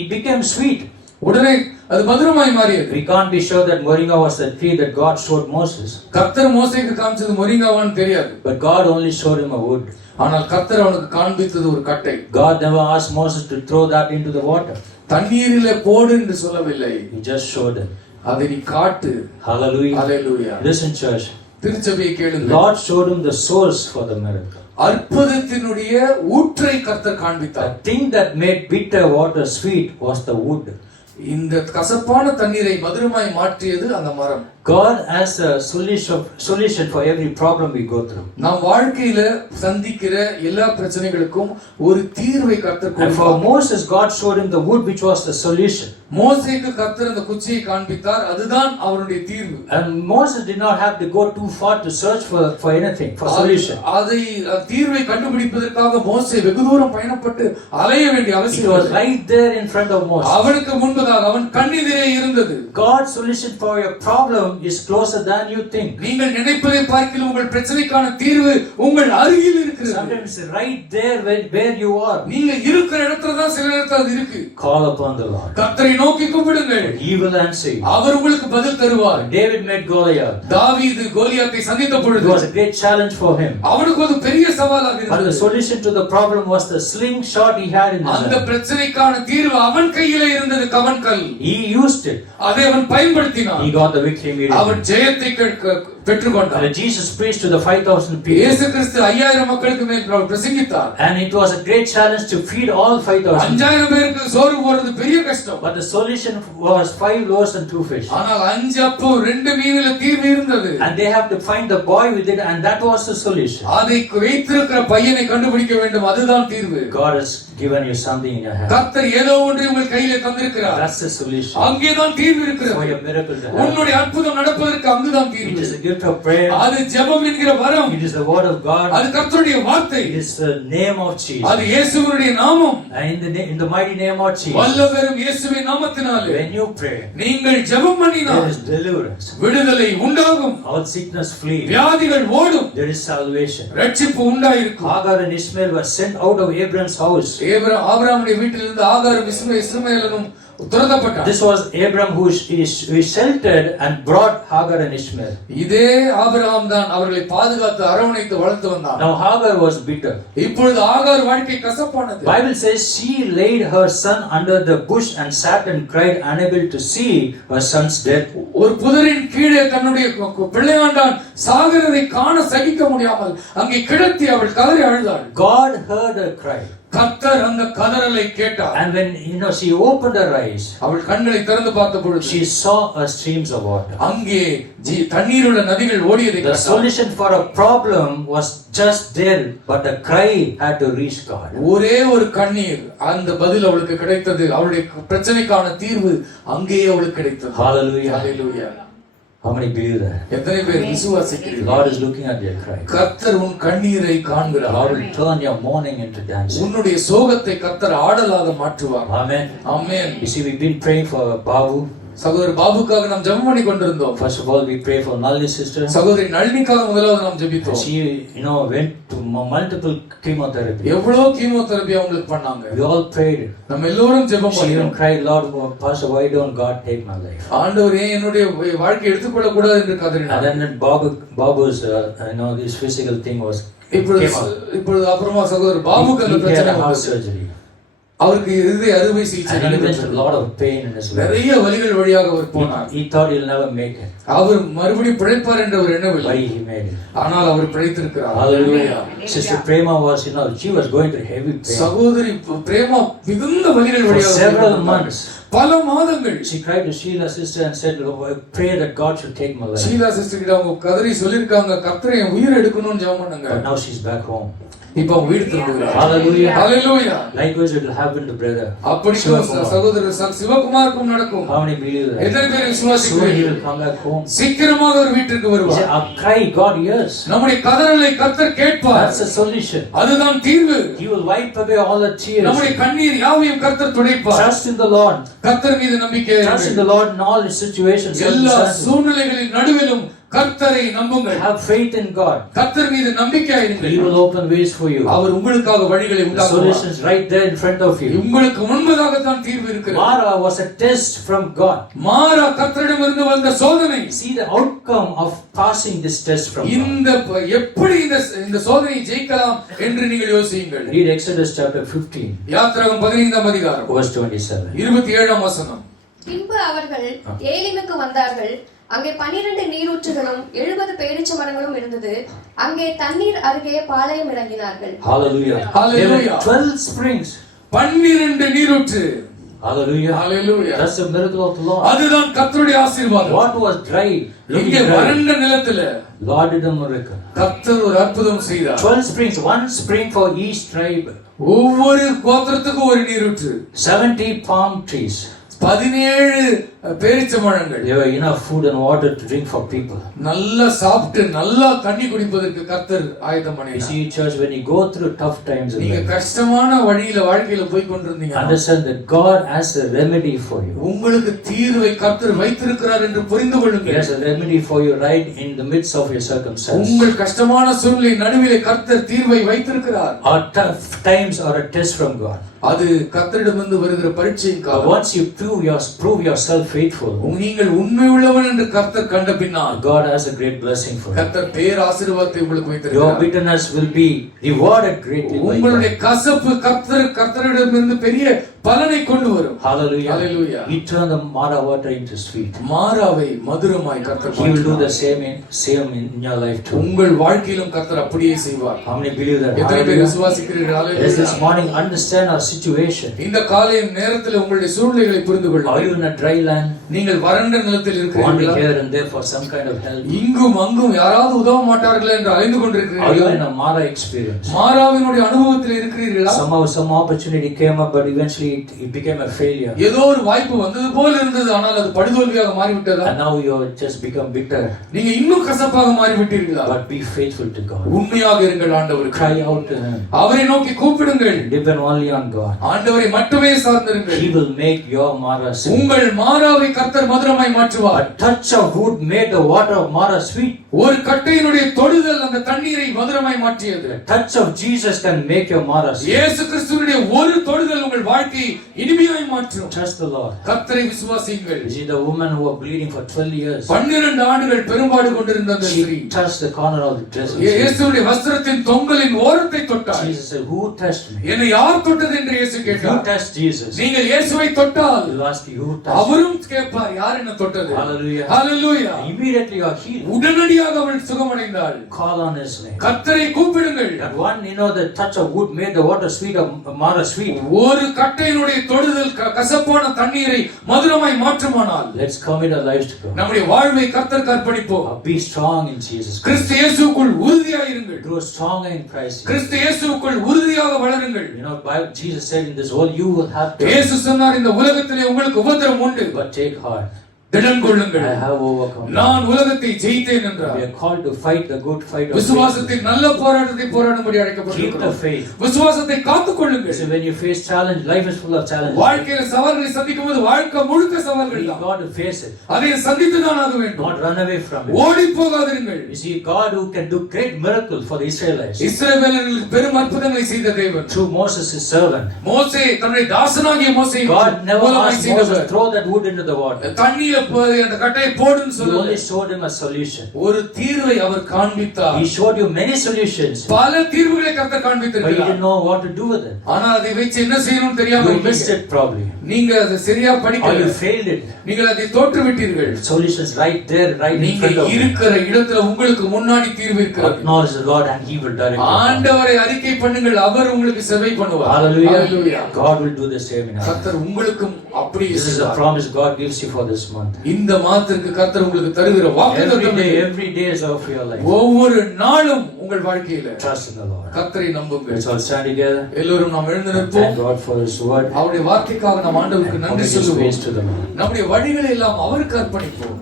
It became sweet. உடனே அது மதுரமாய் மாறியது. We can't be sure that Moringa was the tree that God showed Moses. கர்த்தர் மோசேக்கு காண்பிச்சது மொரிங்காவான்னு தெரியாது. But God only showed him a wood. ஆனால் கர்த்தர் அவனுக்கு காண்பித்தது ஒரு கட்டை. God never asked Moses to throw that into the water. தண்ணீரிலே போடு என்று சொல்லவில்லை. He just showed it. அதை நீ காட்டு. Hallelujah. Hallelujah. Listen, church. திருச்சபையை கேளுங்க. Lord showed him the source for the miracle. அற்புதத்தினுடைய ஊற்றை கர்த்தர் காண்பித்தார். The thing that made bitter water sweet was the wood. இந்த கசப்பான தண்ணீரை மதுரமாய் மாற்றியது அந்த மரம். God has a solution for every problem we go through. நாம் வாழ்க்கையில சந்திக்கிற எல்லா பிரச்சனைகளுக்கும் ஒரு தீர்வை கர்த்தர் And for கொடுத்தார். Moses, God showed him the wood which was the solution. மோசேக்கு கர்த்தர் அந்த குச்சியை காண்பித்தார், அதுதான் அவருடைய தீர்வு. And Moses did not have to go too far to search for anything, for solution. அதை தீர்வை கண்டுபிடிப்பதற்காக மோசே வெகு தூரம் பயணப்பட்டு அலைய வேண்டிய It அவசியம் was இல்லை. right there in front of Moses. அவனுக்கு முன்பதாக அவன் கண்ணெதிரே இருந்தது. God's solution for your problem is closer than you think. நீங்கள் நினைப்பதை பார்க்கிலும் உங்கள் பிரச்சனைக்கான தீர்வு உங்கள் அருகில் இருக்கிறது. Sometimes it's right there where you are. நீங்க இருக்கிற இடத்துல தான் சில நேரத்துல அது இருக்கு. Call upon the Lord. கர்த்தரை அவரை நோக்கி கூப்பிடுங்கள், He will answer you. அவர் உங்களுக்கு பதில் தருவார். David met Goliath. தாவீது கோலியாத்தை சந்தித்த It பொழுது was a great challenge for him. அவனுக்கு ஒரு பெரிய சவாலாக But the இருந்தது. solution to the problem was the slingshot he had in his அந்த hand. பிரச்சனைக்கான தீர்வு அவன் கையிலே இருந்தது, கவன்கல். He used it. அதை அவன் பயன்படுத்தினான். He got the victory immediately. அவன் ஜெயத்தை பெற்றுக்கொண்டான். And Jesus preached to the 5,000 people. இயேசு கிறிஸ்து 5000 மக்களுக்கு மேல் பிரசங்கித்தார். And it was a great challenge to feed all 5,000. 5000 பேருக்கு சோறு போடுறது பெரிய கஷ்டம். But the solution was 5 loaves and 2 fish. ஆனால் 5 அப்பம் 2 மீனில தீர்வு இருந்தது. And they have to find the boy with it, and that was the solution. அதை வைத்திருக்கிற பையனை கண்டுபிடிக்க வேண்டும், அதுதான் தீர்வு. God has given you something in your hand. கர்த்தர் ஏதோ ஒன்றை உங்கள் கையிலே தந்திருக்கிறார். That's the solution. அங்கேதான் தீர்வு For இருக்கிறது. your miracle to happen. உன்னுடைய அற்புதம் நடப்பதற்கு அங்குதான் It தீர்வு. is a gift of prayer. அது ஜெபம் என்கிற வரம். It is the word of God. அது கர்த்தருடைய வார்த்தை. It is the name of Jesus. அது இயேசுவினுடைய நாமம். And in the mighty name of Jesus. வல்லவரும் இயேசுவின் நாமத்தினாலே When you pray, நீங்கள் ஜெபம் there பண்ணினால் is deliverance. விடுதலை உண்டாகும், All sickness flee. வியாதிகள் ஓடும், There is salvation. ரட்சிப்பு உண்டாயிருக்கும். Hagar and Ishmael were sent out of Abraham's house. ஆபிரகாமுடைய வீட்டிலிருந்து ஆகாரும் இஸ்மவேலும் துரத்தப்பட்டார். This was Abraham who sheltered and brought Hagar and Ishmael. இதே ஆபிரகாம் தான் அவர்களை பாதுகாத்து அரவணைத்து வளர்த்து வந்தார். Now Hagar was bitter. இப்பொழுது ஆகார் வாழ்க்கை கசப்பானது. Bible says she laid her son under the bush and sat and cried, unable to see her son's death. ஒரு புதரின் கீழே தன்னுடைய பிள்ளையாண்டான் சாகிறதை காண சகிக்க முடியாமல் அங்கே கிடத்தி அவள் கதறி அழுதாள். God heard her cry. கர்த்தர் அந்த கதறலை கேட்டார். And when she opened her eyes, அவள் கண்களை திறந்து பார்த்த பொழுது she saw a streams of water. அங்கே தண்ணீருள்ள நதிகள் ஓடியதை The கண்டாள். solution for a problem was just there, but the cry had to reach God. ஒரே ஒரு கண்ணீர், அந்த பதில் அவளுக்கு கிடைத்தது. அவளுடைய பிரச்சனைக்கான தீர்வு அங்கேயே அவளுக்கு கிடைத்தது. Hallelujah. Hallelujah. How many believe that? எத்தனை பேர் விசுவாசிக்கிறீர்கள்? God is looking at your cry. கர்த்தர் உன் கண்ணீரை காண்கிறார். God will turn your mourning into dancing. உன்னுடைய சோகத்தை கர்த்தர் ஆடலாக மாற்றுவார். Amen. Amen. You see, we've been praying for Babu. சகோதரர் பாபுக்காக நாம் ஜெபம் பண்ணி கொண்டிருந்தோம். First of all, we pray for Nalini sister. சகோதரி நளினிக்காக முதலாவது நாம் ஜெபித்தோம். She, went to multiple chemotherapy. எவ்வளவு கீமோதெரபி அவங்களுக்கு பண்ணாங்க. We all prayed. நம்ம எல்லோரும் ஜெபம் She even பண்ணோம். cried, Lord, Pastor, why don't God take my life? ஆண்டவர் ஏன் என்னுடைய வாழ்க்கையை எடுத்துக்கொள்ள கூடாது என்று And கதறினார். then Babu's, this physical thing was came out. இப்பொழுது அப்புறமா சகோதரர் பாபுக்கு அந்த He had பிரச்சனை a heart வந்தது. surgery. அவருக்கு இருதய அறுவை சிகிச்சை And he went through நடைபெற்றது. a lot of pain in his life. நிறைய வலிகள் வழியாக அவர் போனார். He thought he'll never make it, அவர் மறுபடியும் பிழைப்பார் என்ற ஒரு எண்ணவில்லை. but he made it. ஆனால் அவர் பிழைத்திருக்கிறார். Hallelujah. Sister Prema was, she was going through heavy pain. சகோதரி பிரேமா மிகுந்த வலிகள் For வழியாக several போனார். months. பல மாதங்கள் She cried to Sheila sister and said, pray that God should take my life. Sheela sister கிட்ட அவங்க கதறி சொல்லிருக்காங்க, கர்த்தரை என் உயிர் எடுக்கணும்னு ஜெபம் பண்ணுங்க. But now she's back home. இப்ப அவங்க வீடு திரும்புகிறார். Hallelujah. Hallelujah. Likewise it will happen to brother. அப்படி Shivakumar. சகோதரர் சிவகுமாருக்கும் நடக்கும். How many believe that? எத்தனை பேர் Soon he விசுவாசிக்கிறீர்கள்? will come back home. சீக்கிரமாக ஒரு வீட்டுக்கு He வருவார். said, our cry God hears. நம்முடைய கதறலை கர்த்தர் கேட்பார். That's the solution. அதுதான் தீர்வு. He will wipe away all the tears. நம்முடைய கண்ணீர் யாவையும் கர்த்தர் துடைப்பார். Trust in the Lord. கர்த்தர் மீது நம்பிக்கை Trust in வையுங்கள். the Lord in all his situations. எல்லா circumstances. சூழ்நிலைகளின் நடுவிலும் கர்த்தரை நம்புங்கள். Have faith in God. கர்த்தர் மீது நம்பிக்கையாயிருங்கள். He will open ways for you. அவர் உங்களுக்காக வழிகளை The உண்டாக்குவார். solution is right there in front of you. உங்களுக்கு முன்பதாக தான் தீர்வு இருக்கிறது. Mara was a test from God. மாரா கர்த்தரிடமிருந்து வந்த சோதனை. See the outcome of passing this test from God. இந்த எப்படி இந்த சோதனையை ஜெயிக்கலாம் என்று நீங்கள் யோசியுங்கள். Read Exodus chapter 15, யாத்திராகமம் 15ஆம் அதிகாரம் verse 27. 27ஆம் வசனம். பின்பு அவர்கள் ஏலிமுக்கு வந்தார்கள். அங்கே 12 நீரூற்றுகளும் 70 பேரீச்ச மரங்களும் இருந்தது. அங்கே தண்ணீர் அருகே பாளையம் இறங்கினார்கள். Hallelujah. Hallelujah. There were 12 springs. 12 நீரூற்று. Hallelujah. Hallelujah. That's the miracle of the Lord. அதுதான் கர்த்தருடைய ஆசீர்வாதம். What was dry? இங்கே வறண்ட நிலத்திலே Lord did a miracle. கர்த்தர் ஒரு அற்புதம் செய்தார். 12 springs, one spring for each tribe. ஒவ்வொரு கோத்திரத்துக்கும் ஒரு நீரூற்று. 70 palm trees. 17 பேரீச்ச மரங்கள். There were enough food and water to drink for people. நல்லா சாப்பிட்டு நல்லா தண்ணி குடிப்பதற்கு கர்த்தர் ஆயத்தம் You பண்ணினார். see, church, when you go through tough times in நீங்க life, கஷ்டமான வாழ்க்கையில போய் கொண்டிருந்தீங்க. understand that God has a remedy for you. உங்களுக்கு தீர்வை கர்த்தர் வைத்திருக்கிறார் என்று புரிந்து He கொள்ளுங்கள். has a remedy for you right in the midst of your circumstances. உங்கள் கஷ்டமான சூழ்நிலை நடுவிலே கர்த்தர் தீர்வை வைத்திருக்கிறார். Our tough times are a test from God. அது கர்த்தரிடமிருந்து வருகிற பரீட்சையின் But காலம். once you prove yourself faithful, நீங்கள் உண்மை உள்ளவன் என்று கர்த்தர் கண்ட பின்னால் God has a great blessing for you. கர்த்தர் பேர் ஆசீர்வாதத்தை உங்களுக்கு Your வைத்திருக்கிறார். bitterness will be rewarded greatly by உங்களுடைய God. கசப்பு கர்த்தரிடமிருந்து பெரிய பலனை கொண்டு வரும். Hallelujah. Hallelujah. He turned the Mara water into sweet. மாறாவை மதுரமாய் கர்த்தர் He will do மாற்றுவார். the same in your life too. உங்கள் வாழ்க்கையிலும் கர்த்தர் அப்படியே செய்வார். How many believe that? எத்தனை பேர் Hallelujah. விசுவாசிக்கிறீர்கள்? Yes, this Hallelujah. morning understand our situation. இந்த காலை நேரத்தில் உங்களுடைய சூழ்நிலைகளை புரிந்து Are you கொள்ளுங்கள். in a dry land? நீங்கள் வறண்ட நிலத்தில் Wanting இருக்கிறீர்களா? here and there for some kind of help? இங்கும் அங்கும் யாராவது உதவ மாட்டார்களா என்று அலைந்து Are you கொண்டிருக்கிறீர்களா? in a Mara experience? மாறாவினுடைய அனுபவத்தில் இருக்கிறீர்களா? Somehow some opportunity came up, but eventually it became a failure. ஏதோ ஒரு வாய்ப்பு வந்தது போல இருந்தது, ஆனால் அது படுதோல்வியாக மாறிவிட்டதா? And now you just become bitter. நீங்க இன்னும் கசப்பாக மாறிவிட்டீர்களா? But be faithful to God. உண்மையாக இருங்கள் ஆண்டவருக்கு. Cry out to Him. அவரை நோக்கி கூப்பிடுங்கள். Depend only on God. ஆண்டவரை மட்டுமே சார்ந்திருங்கள். He will make your Mara sweet. உங்கள் மாறாவை கர்த்தர் மதுரமாய் மாற்றுவார். A touch of wood made the water of Mara sweet. ஒரு கட்டையினுடைய தொடுதல் அந்த தண்ணீரை மதுரமாய் மாற்றியது. A touch of Jesus can make your Mara sweet. இயேசு கிறிஸ்துவினுடைய ஒரு தொடுதல் உங்கள் வாழ்க்கையை இனிமையாய் மாற்றும். Trust the Lord. கர்த்தரை விசுவாசியுங்கள். You see the woman who was bleeding for 12 years. 12 ஆண்டுகள் பெரும்பாடு கொண்டிருந்த அந்த ஸ்திரீ She touched the corner of the dress. இயேசுவுடைய வஸ்திரத்தின் தொங்கலின் ஓரத்தை தொட்டார். Jesus said, "Who touched me?" என்னை யார் தொட்டது என்று இயேசு If you கேட்டார். touch Jesus, நீங்கள் இயேசுவை தொட்டால் He'll ask you, "Who touched me?" அவரும் கேட்பார், யார் என்ன தொட்டது? Hallelujah. Hallelujah. Immediately you are healed. உடனடியாக அவள் சுகமடைந்தாள். Call on His name. கர்த்தரை கூப்பிடுங்கள். That one, the touch of wood made the water sweet of Mara sweet. ஒரு கட்டையினுடைய தொடுதல் கசப்பான தண்ணீரை மதுரமாய் மாற்றுமானால் Let's commit our lives to God. நம்முடைய வாழ்வை கர்த்தருக்கு அர்ப்பணிப்போம். Be strong in Jesus Christ. கிறிஸ்து இயேசுவுக்குள் உறுதியாய் இருங்கள். Grow stronger in Christ. கிறிஸ்து இயேசுவுக்குள் உறுதியாக வளருங்கள். Jesus said in this world you will have to. இயேசு சொன்னார், இந்த உலகத்திலே உங்களுக்கு உபத்திரம் உண்டு, But take heart. திடன் கொள்ளுங்கள், I have overcome. நான் உலகத்தை ஜெயித்தேன் என்றார். We are called to fight the good fight of faith. விசுவாசத்தின் நல்ல போராட்டத்தை போராடும்படி Keep the அழைக்கப்பட்டிருக்கிறோம். faith. விசுவாசத்தை காத்துக் கொள்ளுங்கள். So when you face challenge, life is full of challenges. வாழ்க்கையில சவால்களை சந்திக்கும் போது வாழ்க்கை முழுக்க சவால்கள் You தான். got to face it. அதை சந்தித்து தான் ஆக வேண்டும். Not run away from it. ஓடி போகாதிருங்கள். You see, God who can do great miracles for the Israelites இஸ்ரவேலர்களுக்கு பெரும் அற்புதங்களை செய்த தேவன் through Moses, his servant. மோசே தன்னுடைய தாசனாகிய மோசே God never மூலமாய் asked Moses செய்தவர். throw that wood into the water. தண்ணீரை அந்த கட்டையை போடுன்னு He சொல்லல. only showed him a solution. ஒரு தீர்வை அவர் காண்பித்தார். He showed you many solutions, பல தீர்வுகளை கர்த்தர் but you காண்பித்திருக்கிறார். didn't know what to do with it. ஆனா அதை வச்சு என்ன செய்யணும்னு தெரியாம You missed இருந்தீங்க. it probably, நீங்க அதை சரியா or படிக்கல. you failed it. நீங்கள் அதை தோற்று விட்டீர்கள். Solutions right there, right in நீங்க front of you. இருக்கிற இடத்துல உங்களுக்கு முன்னாடி தீர்வு இருக்கிறது. Acknowledge the Lord and He will direct you. ஆண்டவரை அறிக்கை பண்ணுங்கள், அவர் உங்களுக்கு சேவை பண்ணுவார். Hallelujah. Hallelujah. God will do the same in our life. கர்த்தர் உங்களுக்கும் அப்படியே This is a செய்வார். promise God gives you for this month. இந்த மாதத்திற்கு கர்த்தர் உங்களுக்கு தருகிற வாக்குத்தத்தம் இது. Every day is of your life. ஒவ்வொரு நாளும் உங்கள் வாழ்க்கையில Trust in the Lord. கர்த்தரை நம்புங்கள். Let's all stand together. எல்லோரும் நாம் எழுந்து Thank நிற்போம். God for His word. அவருடைய வார்த்தைக்காக நாம் ஆண்டவருக்கு And நன்றி commit His ways சொல்லுவோம். to the Lord. நம்முடைய வழிகளை எல்லாம் அவருக்கு அர்ப்பணிப்போம்.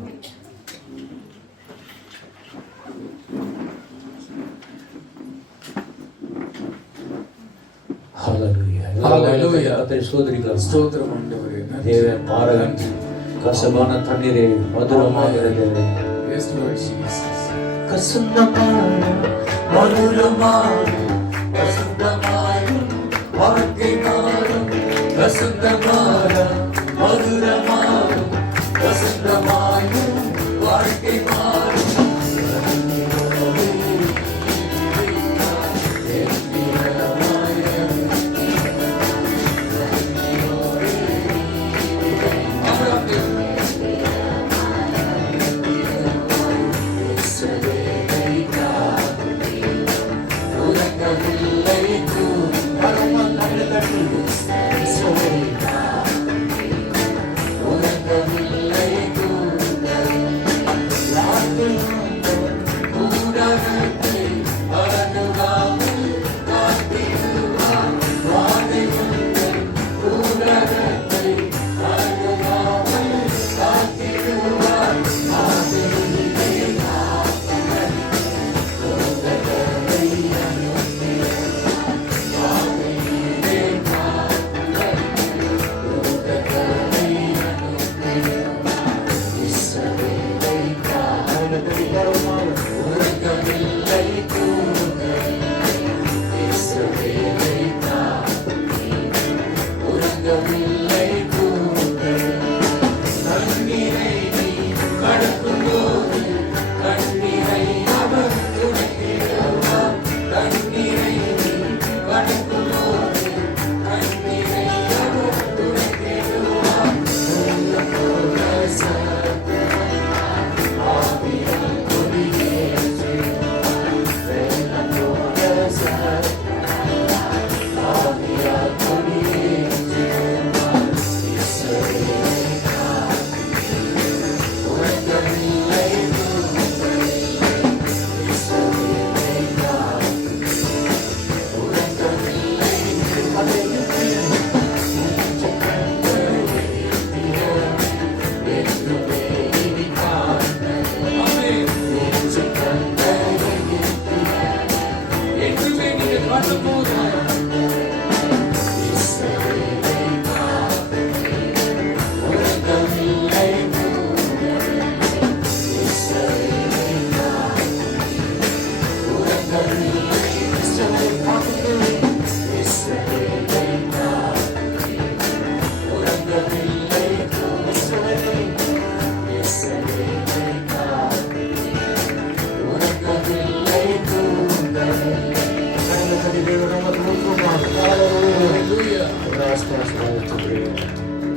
Hallelujah. Hallelujah. கர்த்தரை ஸ்தோத்திரிக்கலாம். ஸ்தோத்திரம் ஆண்டவரே. தேவன் பாரகன் கசபான தண்ணீரை மதுரமாகிறது. Yes, Lord Jesus. கசுந்தமான மதுரமாகும் கசுந்தமாயும் வாழ்க்கை மாறும் கசுந்தமான மதுரமாகும் கசுந்தமாயும் வாழ்க்கை மாறும். Like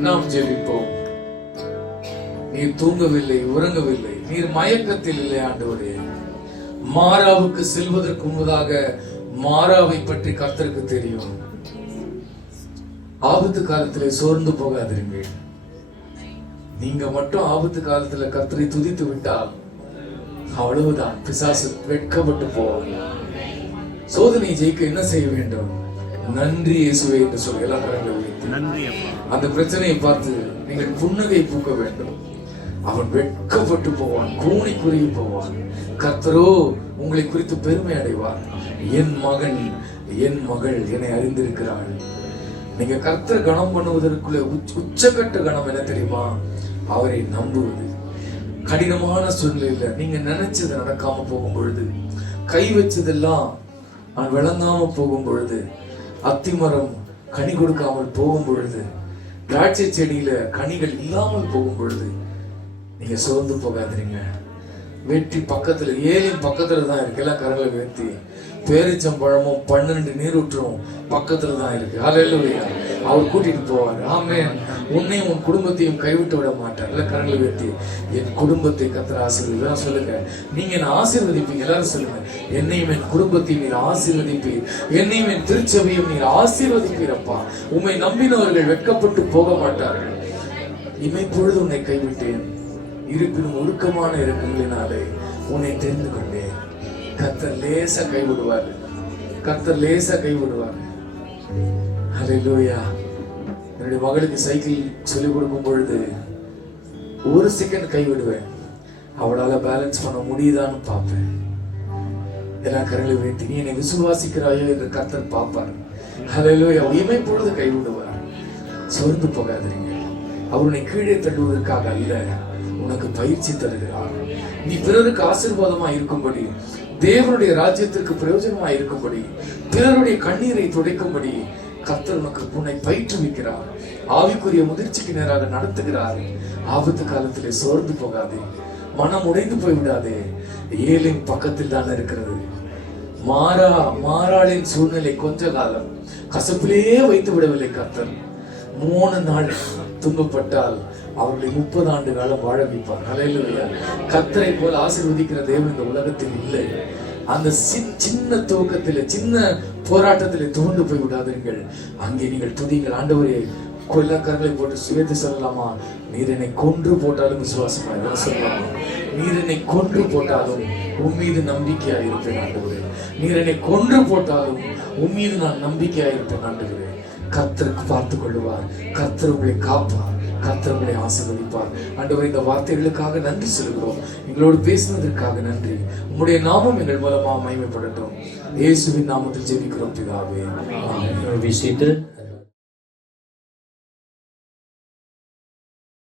நாம் ஜெபிப்போம். நீர் தூங்கவில்லை, உறங்கவில்லை, நீர் மயக்கத்தில் இல்லை ஆண்டவரே. மாராவுக்கு செல்வதற்கு முன்பதாக மாராவை பற்றி கர்த்தருக்கு தெரியும். ஆபத்து காலத்திலே சோர்ந்து போகாதீர்கள். நீங்க மட்டும் ஆபத்து காலத்துல கர்த்தரை துதித்து விட்டால் அவ்வளவுதான், பிசாசு வெட்கப்பட்டு போவாங்க. சோதனை ஜெயிக்க என்ன செய்ய வேண்டும்? நன்றி இயேசுவே என்று சொல்லி எல்லாம் அந்த பிரச்சனையை பார்த்து நீங்கள் புன்னகை பூக்க வேண்டும். அவன் வெட்கப்பட்டு போவான், கூணி குறுகி போவான். கர்த்தரோ உங்களை குறித்து பெருமை அடைவார். என் மகன், என் மகள் என்னை அறிந்திருக்கிறாள். நீங்க கர்த்தரை கனம் பண்ணுவதற்குள்ள உச்சக்கட்ட கனம் என்ன தெரியுமா? அவரை நம்புவது. கடினமான சூழ்நிலையில நீங்க நினைச்சது நடக்காம போகும் பொழுது, கை வச்சதெல்லாம் விளங்காம போகும் பொழுது, அத்திமரம் கனி கொடுக்காமல் போகும் பொழுது, திராட்சை செடியில கனிகள் இல்லாமல் போகும் பொழுது நீங்க சோர்ந்து போகாதீங்க. வெற்றி பக்கத்துல, ஏலின் பக்கத்துல தான் இருக்கு. எல்லாம் கரங்களை வெற்றி. பேரிச்சம்பழமும் 12 நீரூற்றும் பக்கத்துல தான் இருக்கு. ஹல்லேலூயா. அவர் கூட்டிட்டு போவார். ஆமென். உன்னையும் உன் குடும்பத்தையும் கைவிட்டு விட மாட்டார். எல்லாம் கரங்களை வெற்றி. என் குடும்பத்தை கர்த்தர் ஆசீர்வதிப்பார். சொல்லுங்க, நீங்க என்ன ஆசீர்வதிப்பீங்க. எல்லாரும் சொல்லுங்க, என்னையும் என் குடும்பத்தையும் நீர் ஆசீர்வதிப்பீர், என்னையும் என் திருச்சபையும் நீர் ஆசீர்வதிப்பீரப்பா. உம்மை நம்பினவர்கள் வெட்கப்பட்டு போக மாட்டார்கள். இமைப்பொழுது உன்னை கைவிட்டேன், இருப்பினும் ஒழுக்கமான இறக்கங்களினாலே உன்னை தெரிந்து கொண்டேன். கர்த்தர் லேசா கைவிடுவார். கர்த்தர் லேசா கைவிடுவார். ஹல்லேலூயா. என்னுடைய மகளுக்கு சைக்கிள் சொல்லிக் கொடுக்கும் பொழுது 1 செகண்ட் கைவிடுவேன். அவளால பேலன்ஸ் பண்ண முடியுதான்னு பார்ப்பேன். எல்லா கரங்களை வைத்து, நீ என்னை விசுவாசிக்கிறாயோ என்று கர்த்தர் பார்ப்பார். ஹல்லேலூயா. இமைப்பொழுது கைவிடுவார். சோர்ந்து போகாதீங்க. அவர் உன்னை கீழே தள்ளுவதற்காக அல்ல, உனக்கு பயிற்சி தருகிறார். நீ பிறருக்கு ஆசீர்வாதமா இருக்கும்படி, தேவனுடைய ராஜ்யத்திற்கு பிரயோஜனமா இருக்கும்படி, பிறருடைய கண்ணீரை துடைக்கும்படி கர்த்தர் உனக்கு உன்னை பயிற்றுவிக்கிறார். ஆவிக்குரிய முதிர்ச்சிக்கு நேராக நடத்துகிறார். ஆபத்து காலத்திலே சோர்ந்து போகாதே, மனம் உடைந்து போய்விடாதே. ஏலின் பக்கத்தில் தான் இருக்கிறது. மாறாளின் சூழ்நிலை கொஞ்ச காலம் கசப்பிலேயே வைத்து விடவில்லை கர்த்தர். 3 நாள் துன்பப்பட்டால் அவர்களை 30 ஆண்டு காலம் வாழ வைப்பார். ஹல்லேலூயா. கர்த்தரை போல ஆசீர்வதிக்கிற தேவன் இந்த உலகத்தில் இல்லை. அந்த சின்ன துவக்கத்திலே, சின்ன போராட்டத்திலே துவண்டு போய் விடாதீர்கள். அங்கே நீங்கள் துதிங்கள். ஆண்டவரே, கொல்லக்கரங்களை போட்டு சுயத்தை சொல்லலாமா? நீர் என்னை கொன்று போட்டாலும் விசுவாசமா சொல்லலாமா? நீர் என்னை கொன்று போட்டாலும் உம்மீது நம்பிக்கையா இருப்பேன் ஆண்டவரே. நீர் என்னை கொன்று போட்டாலும் உம்மீது நான் நம்பிக்கையா இருப்பேன் ஆண்டவரே. கர்த்தருக்கு பார்த்துக் கொள்ளுவார். கர்த்தர் உங்களை காப்பார். கர்த்தர் உங்களை ஆசீர்வதிப்பார். ஆண்டவரே, இந்த வார்த்தைகளுக்காக நன்றி சொல்கிறோம். எங்களோடு பேசினதற்காக நன்றி. உம்முடைய நாமம் எங்கள் மூலமா மகிமைப்படட்டும். இயேசுவின் நாமத்தில் ஜெபிக்கிறோம் பிதாவே. Be seated.